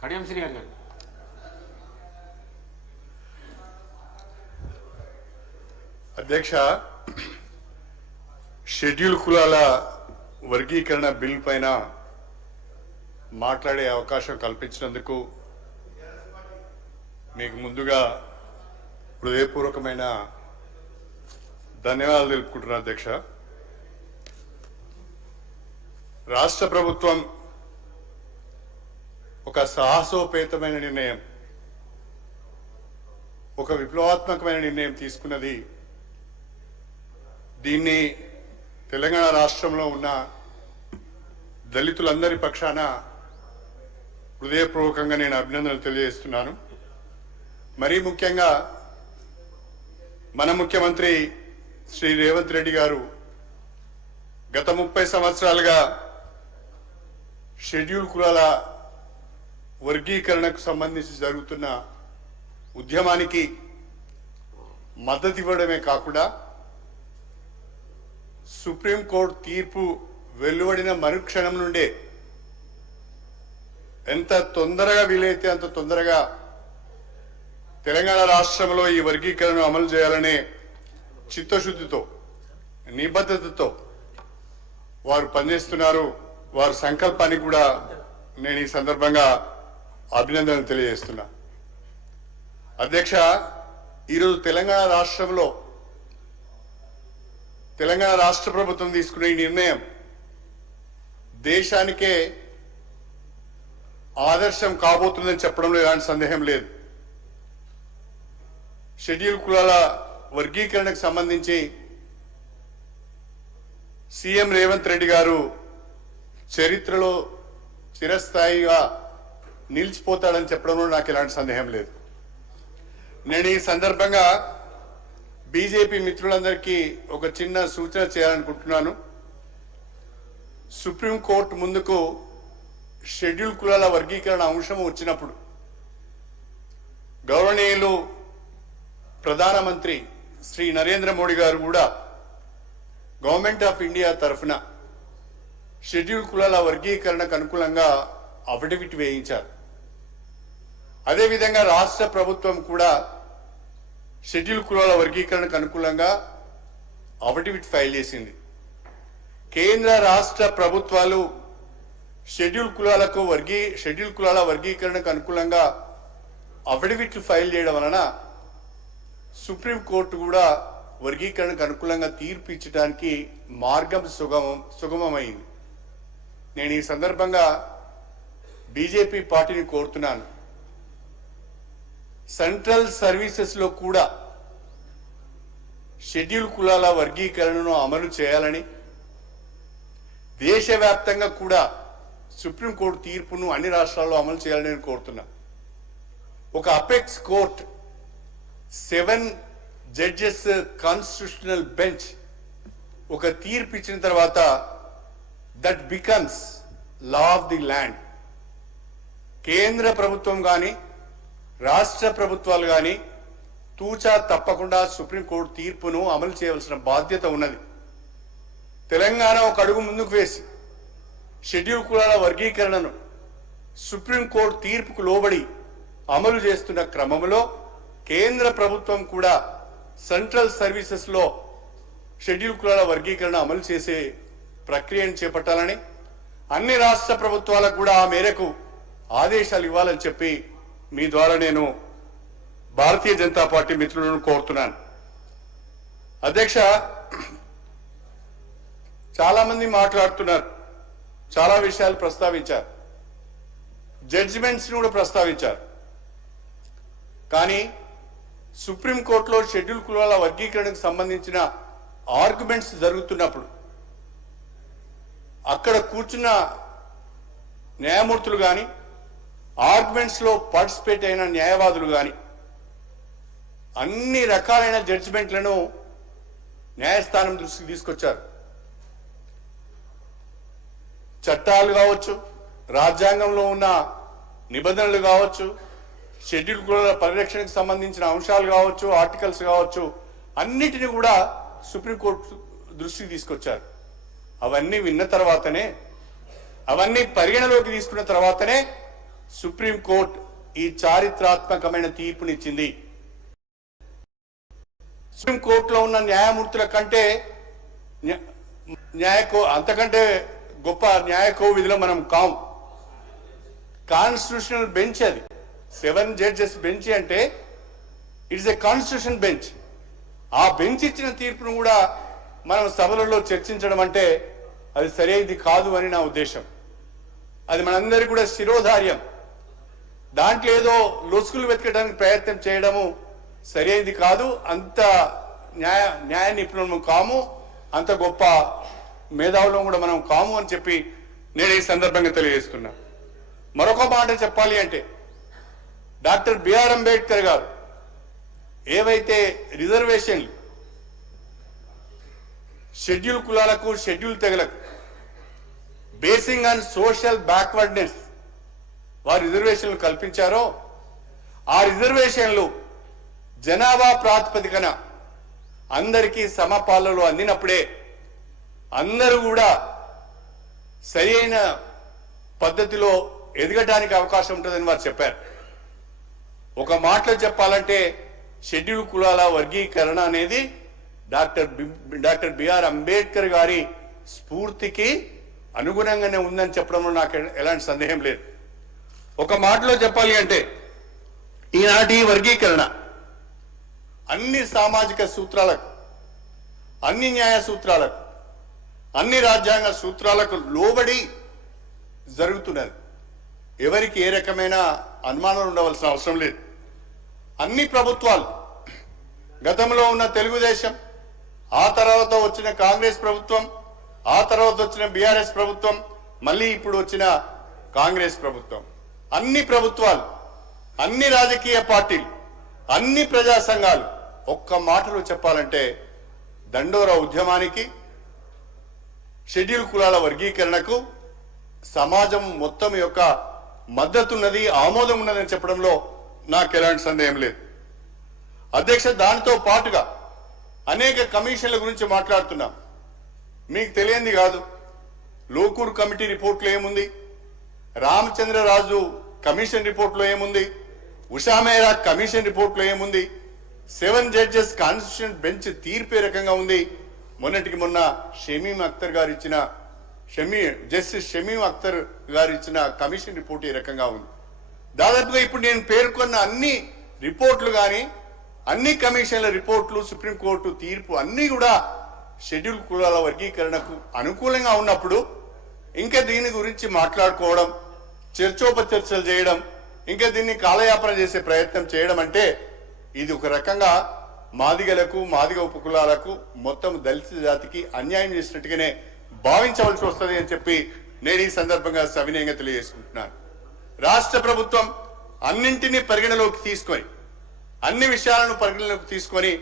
కడియం శ్రీహరి గారు. అధ్యక్ష, షెడ్యూల్ కులాల వర్గీకరణ బిల్ పైన మాట్లాడే అవకాశం కల్పించినందుకు మీకు ముందుగా హృదయపూర్వకమైన ధన్యవాదాలు తెలుపుకుంటున్నాను అధ్యక్ష. రాష్ట్ర ప్రభుత్వం ఒక సాహసోపేతమైన నిర్ణయం, ఒక విప్లవాత్మకమైన నిర్ణయం తీసుకున్నది. దీన్ని తెలంగాణ రాష్ట్రంలో ఉన్న దళితులందరి పక్షాన హృదయపూర్వకంగా నేను అభినందనలు తెలియజేస్తున్నాను. మరీ ముఖ్యంగా మన ముఖ్యమంత్రి శ్రీ రేవంత్ రెడ్డి గారు గత 30 సంవత్సరాలుగా షెడ్యూల్ కులాల వర్గీకరణకు సంబంధించి జరుగుతున్న ఉద్యమానికి మద్దతు ఇవ్వడమే కాకుండా సుప్రీంకోర్టు తీర్పు వెలువడిన మరుక్షణం నుండే ఎంత తొందరగా వీలైతే అంత తొందరగా తెలంగాణ రాష్ట్రంలో ఈ వర్గీకరణను అమలు చేయాలనే చిత్తశుద్ధితో, నిబద్ధతతో వారు పనిచేస్తున్నారు. వారి సంకల్పానికి కూడా నేను ఈ సందర్భంగా అభినందనలు తెలియజేస్తున్నా. అధ్యక్ష, ఈరోజు తెలంగాణ రాష్ట్రంలో తెలంగాణ రాష్ట్ర ప్రభుత్వం తీసుకున్న ఈ నిర్ణయం దేశానికే ఆదర్శం కాబోతుందని చెప్పడంలో ఎలాంటి సందేహం లేదు. షెడ్యూల్ కులాల వర్గీకరణకు సంబంధించి సీఎం రేవంత్ రెడ్డి గారు చరిత్రలో చిరస్థాయిగా నిలిచిపోతాడని చెప్పడంలో నాకు ఎలాంటి సందేహం లేదు. నేను ఈ సందర్భంగా బీజేపీ మిత్రులందరికీ ఒక చిన్న సూచన చేయాలనుకుంటున్నాను. సుప్రీంకోర్టు ముందుకు షెడ్యూల్ కులాల వర్గీకరణ అంశం వచ్చినప్పుడు గౌరవనీయులు ప్రధానమంత్రి శ్రీ నరేంద్ర మోడీ గారు కూడా గవర్నమెంట్ ఆఫ్ ఇండియా తరఫున షెడ్యూల్ కులాల వర్గీకరణకు అనుకూలంగా అఫిడవిట్ వేయించారు. అదేవిధంగా రాష్ట్ర ప్రభుత్వం కూడా షెడ్యూల్ కులాల వర్గీకరణకు అనుకూలంగా అఫిడవిట్ ఫైల్ చేసింది. కేంద్ర రాష్ట్ర ప్రభుత్వాలు షెడ్యూల్ కులాల వర్గీకరణకు అనుకూలంగా అఫిడవిట్లు ఫైల్ చేయడం వలన సుప్రీంకోర్టు కూడా వర్గీకరణకు అనుకూలంగా తీర్పు ఇచ్చడానికి మార్గం సుగమమైంది. నేను ఈ సందర్భంగా బీజేపీ పార్టీని కోరుతున్నాను, సెంట్రల్ సర్వీసెస్ లో కూడా షెడ్యూల్ కులాల వర్గీకరణను అమలు చేయాలని, దేశవ్యాప్తంగా కూడా సుప్రీంకోర్టు తీర్పును అన్ని రాష్ట్రాల్లో అమలు చేయాలని నేను కోరుతున్నా. ఒక apex court 7 judges constitutional bench ఒక తీర్పు ఇచ్చిన తర్వాత that becomes law of the land. కేంద్ర ప్రభుత్వం కానీ రాష్ట్ర ప్రభుత్వాలు కానీ తూచా తప్పకుండా సుప్రీంకోర్టు తీర్పును అమలు చేయవలసిన బాధ్యత ఉన్నది. తెలంగాణ ఒక అడుగు ముందుకు వేసి షెడ్యూల్ కులాల వర్గీకరణను సుప్రీంకోర్టు తీర్పుకు లోబడి అమలు చేస్తున్న క్రమంలో కేంద్ర ప్రభుత్వం కూడా సెంట్రల్ సర్వీసెస్ లో షెడ్యూల్ కులాల వర్గీకరణ అమలు చేసే ప్రక్రియను చేపట్టాలని, అన్ని రాష్ట్ర ప్రభుత్వాలకు కూడా ఆ మేరకు ఆదేశాలు ఇవ్వాలని చెప్పి మీ ద్వారా నేను భారతీయ జనతా పార్టీ మిత్రులను కోరుతున్నాను. అధ్యక్ష, చాలా మంది మాట్లాడుతున్నారు, చాలా విషయాలు ప్రస్తావించారు, జడ్జిమెంట్స్ కూడా ప్రస్తావించారు. కానీ సుప్రీంకోర్టులో షెడ్యూల్ కులాల వర్గీకరణకు సంబంధించిన ఆర్గ్యుమెంట్స్ జరుగుతున్నప్పుడు అక్కడ కూర్చున్న న్యాయమూర్తులు కానీ ఆర్గ్యుమెంట్స్ లో పార్టిసిపేట్ అయిన న్యాయవాదులు కానీ అన్ని రకాలైన జడ్జిమెంట్లను న్యాయస్థానం దృష్టికి తీసుకొచ్చారు. చట్టాలు కావచ్చు, రాజ్యాంగంలో ఉన్న నిబంధనలు కావచ్చు, షెడ్యూల్ కులాల పరిరక్షణకు సంబంధించిన అంశాలు కావచ్చు, ఆర్టికల్స్ కావచ్చు, అన్నిటిని కూడా సుప్రీంకోర్టు దృష్టికి తీసుకొచ్చారు. అవన్నీ విన్న తర్వాతనే, అవన్నీ పరిగణలోకి తీసుకున్న తర్వాతనే సుప్రీంకోర్టు ఈ చారిత్రాత్మకమైన తీర్పునిచ్చింది. సుప్రీంకోర్టులో ఉన్న న్యాయమూర్తుల కంటే అంతకంటే గొప్ప న్యాయ కోవిధిలో మనం కాం. కాన్స్టిట్యూషనల్ బెంచ్ అది. 7 జడ్జెస్ బెంచ్ అంటే ఇట్స్ ఏ కాన్స్టిట్యూషన్ బెంచ్. ఆ బెంచ్ ఇచ్చిన తీర్పును కూడా మనం సభలలో చర్చించడం అంటే అది సరైనది కాదు అని నా ఉద్దేశం. అది మనందరికీ కూడా శిరోధార్యం. దాంట్లో ఏదో లొసుగులు వెతకడానికి ప్రయత్నం చేయడము సరైనది కాదు. అంత న్యాయ నిపుణులము కాము, అంత గొప్ప మేధావులం కూడా మనం కాము అని చెప్పి నేను ఈ సందర్భంగా తెలియజేస్తున్నా. మరొక మాట చెప్పాలి అంటే డాక్టర్ బిఆర్ అంబేద్కర్ గారు ఏవైతే రిజర్వేషన్లు షెడ్యూల్ కులాలకు, షెడ్యూల్ తెగలకు బేసింగ్ ఆన్ సోషల్ బ్యాక్వర్డ్నెస్ వారు రిజర్వేషన్లు కల్పించారో ఆ రిజర్వేషన్లు జనాభా ప్రాతిపదికన అందరికీ సమపాలలో అందినప్పుడే అందరూ కూడా సరైన పద్ధతిలో ఎదగడానికి అవకాశం ఉంటుందని వారు చెప్పారు. ఒక మాటలో చెప్పాలంటే షెడ్యూల్ కులాల వర్గీకరణ అనేది డాక్టర్ బిఆర్ అంబేద్కర్ గారి స్ఫూర్తికి అనుగుణంగానే ఉందని చెప్పడంలో నాకు ఎలాంటి సందేహం లేదు. ఒక మాటలో చెప్పాలి అంటే ఈనాటి వర్గీకరణ అన్ని సామాజిక సూత్రాలకు, అన్ని న్యాయ సూత్రాలకు, అన్ని రాజ్యాంగ సూత్రాలకు లోబడి జరుగుతున్నది. ఎవరికి ఏ రకమైన అనుమానాలు ఉండవలసిన అవసరం లేదు. అన్ని ప్రభుత్వాలు, గతంలో ఉన్న తెలుగుదేశం, ఆ తర్వాత వచ్చిన కాంగ్రెస్ ప్రభుత్వం, ఆ తర్వాత వచ్చిన బీఆర్ఎస్ ప్రభుత్వం, మళ్ళీ ఇప్పుడు వచ్చిన కాంగ్రెస్ ప్రభుత్వం, అన్ని ప్రభుత్వాలు, అన్ని రాజకీయ పార్టీలు, అన్ని ప్రజా సంఘాలు ఒక్క మాటలో చెప్పాలంటే దండోరా ఉద్యమానికి, షెడ్యూల్ కులాల వర్గీకరణకు సమాజం మొత్తం యొక్క మద్దతున్నది, ఆమోదం ఉన్నదని చెప్పడంలో నాకు ఎలాంటి సందేహం లేదు. అధ్యక్ష, దానితో పాటుగా అనేక కమిషన్ల గురించి మాట్లాడుతున్నాం. మీకు తెలియంది కాదు, లోకూర్ కమిటీ రిపోర్ట్లో ఏముంది, రామచంద్రరాజు కమిషన్ రిపోర్ట్లో ఏముంది, ఉషా మెహ్రా కమిషన్ రిపోర్ట్లో ఏముంది, 7 జడ్జెస్ కాన్స్టిట్యూషన్ బెంచ్ తీర్పు రకంగా ఉంది. మొన్నటికి మొన్న జస్టిస్ షమీమ్ అఖ్తర్ గారు ఇచ్చిన కమిషన్ రిపోర్ట్ ఈ రకంగా ఉంది. దాదాపుగా ఇప్పుడు నేను పేర్కొన్న అన్ని రిపోర్ట్లు కానీ, అన్ని కమిషన్ల రిపోర్ట్లు, సుప్రీంకోర్టు తీర్పు అన్ని కూడా షెడ్యూల్ కులాల వర్గీకరణకు అనుకూలంగా ఉన్నప్పుడు ఇంకా దీని గురించి మాట్లాడుకోవడం, చర్చోపచర్చలు చేయడం, ఇంకా దీన్ని కాలయాపన చేసే ప్రయత్నం చేయడం అంటే ఇది ఒక రకంగా మాదిగలకు, మాదిగ ఉపకులాలకు, మొత్తం దళిత జాతికి అన్యాయం చేసినట్టుగానే భావించవలసి వస్తుంది అని చెప్పి నేను ఈ సందర్భంగా సవినయంగా తెలియజేసుకుంటున్నాను. రాష్ట్ర ప్రభుత్వం అన్నింటినీ పరిగణలోకి తీసుకొని, అన్ని విషయాలను పరిగణలోకి తీసుకొని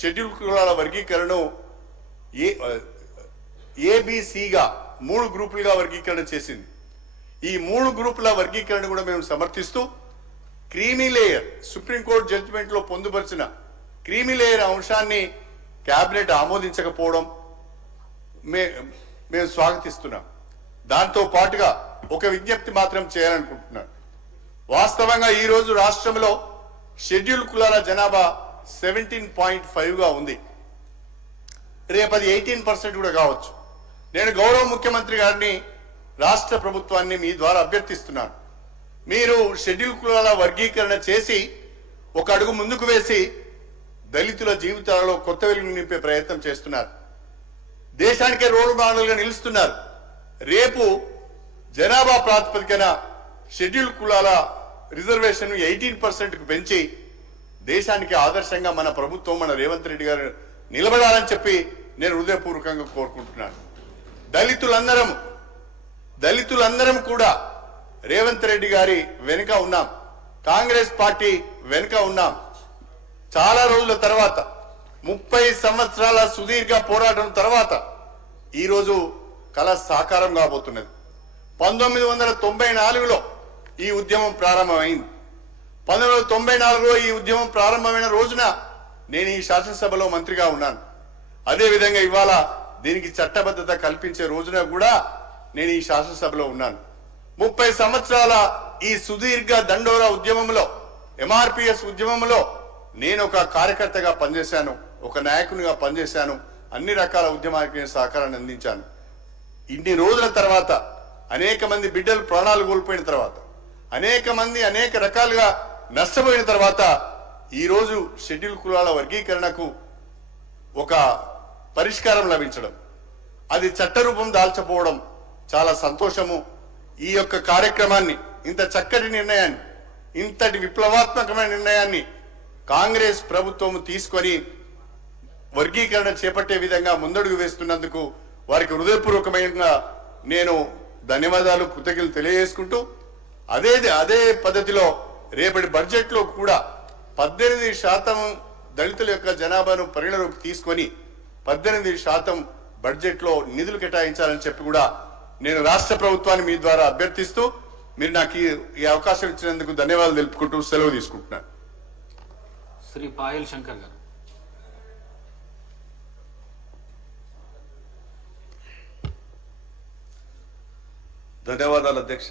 షెడ్యూల్ కులాల వర్గీకరణను ఏబిసిగా 3 గ్రూపులుగా వర్గీకరణ చేసింది. ఈ 3 గ్రూపుల వర్గీకరణ కూడా మేము సమర్థిస్తూ క్రీమీ లేయర్, సుప్రీంకోర్టు జడ్జిమెంట్ లో పొందుపరిచిన క్రీమీ లేయర్ అంశాన్ని కేబినెట్ ఆమోదించకపోవడం మేము స్వాగతిస్తున్నాం. దాంతో పాటుగా ఒక విజ్ఞప్తి మాత్రం చేయాలనుకుంటున్నాను. వాస్తవంగా ఈ రోజు రాష్ట్రంలో షెడ్యూల్ కులాల జనాభా 17.5గా ఉంది. రేపు అది 18% కూడా కావచ్చు. నేను గౌరవ ముఖ్యమంత్రి గారిని, రాష్ట్ర ప్రభుత్వాన్ని మీ ద్వారా అభ్యర్థిస్తున్నాను. మీరు షెడ్యూల్ కులాల వర్గీకరణ చేసి ఒక అడుగు ముందుకు వేసి దళితుల జీవితాలలో కొత్త వెలుగు నింపే ప్రయత్నం చేస్తున్నారు. దేశానికే రోల్ మోడల్గా నిలుస్తున్నారు. రేపు జనాభా ప్రాతిపదికన షెడ్యూల్ కులాల రిజర్వేషన్ 18%కు పెంచి దేశానికి ఆదర్శంగా మన ప్రభుత్వం, మన రేవంత్ రెడ్డి గారు నిలబడాలని చెప్పి నేను హృదయపూర్వకంగా కోరుకుంటున్నాను. దళితులందరం కూడా రేవంత్ రెడ్డి గారి వెనుక ఉన్నాం, కాంగ్రెస్ పార్టీ వెనుక ఉన్నాం. చాలా రోజుల తర్వాత, 30 సంవత్సరాల సుదీర్ఘ పోరాటం తర్వాత ఈరోజు కళ సాకారం కాబోతున్నది. 1994లో ఈ ఉద్యమం ప్రారంభమైంది. 1994లో ఈ ఉద్యమం ప్రారంభమైన రోజున నేను ఈ శాసనసభలో మంత్రిగా ఉన్నాను. అదేవిధంగా ఇవాళ దీనికి చట్టబద్ధత కల్పించే రోజున కూడా నేను ఈ శాసనసభలో ఉన్నాను. 30 సంవత్సరాల ఈ సుదీర్ఘ దండోరా ఉద్యమంలో ఎంఆర్పిఎస్ ఉద్యమంలో నేను ఒక కార్యకర్తగా పనిచేశాను, ఒక నాయకునిగా పనిచేశాను, అన్ని రకాల ఉద్యమానికి నేను సహకారాన్ని అందించాను. ఇన్ని రోజుల తర్వాత అనేక మంది బిడ్డలు ప్రాణాలు కోల్పోయిన తర్వాత, అనేక మంది అనేక రకాలుగా నష్టపోయిన తర్వాత ఈరోజు షెడ్యూల్ కులాల వర్గీకరణకు ఒక పరిష్కారం లభించడం, అది చట్టరూపం దాల్చపోవడం చాలా సంతోషము. ఈ యొక్క కార్యక్రమాన్ని, ఇంత చక్కటి నిర్ణయాన్ని, ఇంతటి విప్లవాత్మకమైన నిర్ణయాన్ని కాంగ్రెస్ ప్రభుత్వం తీసుకొని వర్గీకరణ చేపట్టే విధంగా ముందడుగు వేస్తున్నందుకు వారికి హృదయపూర్వకమైన నేను ధన్యవాదాలు, కృతజ్ఞతలు తెలియజేసుకుంటూ అదే పద్ధతిలో రేపటి బడ్జెట్లో కూడా 18% దళితుల యొక్క జనాభాను పరిగణలోకి తీసుకొని 18% బడ్జెట్లో నిధులు కేటాయించాలని చెప్పి కూడా నేను రాష్ట్ర ప్రభుత్వాన్ని మీ ద్వారా అభ్యర్థిస్తూ, మీరు నాకు ఈ అవకాశం ఇచ్చినందుకు ధన్యవాదాలు తెలుపుకుంటూ సెలవు తీసుకుంటున్నాను. శ్రీ పాయల్ శంకర్ గారు. ధన్యవాదాలు అధ్యక్ష.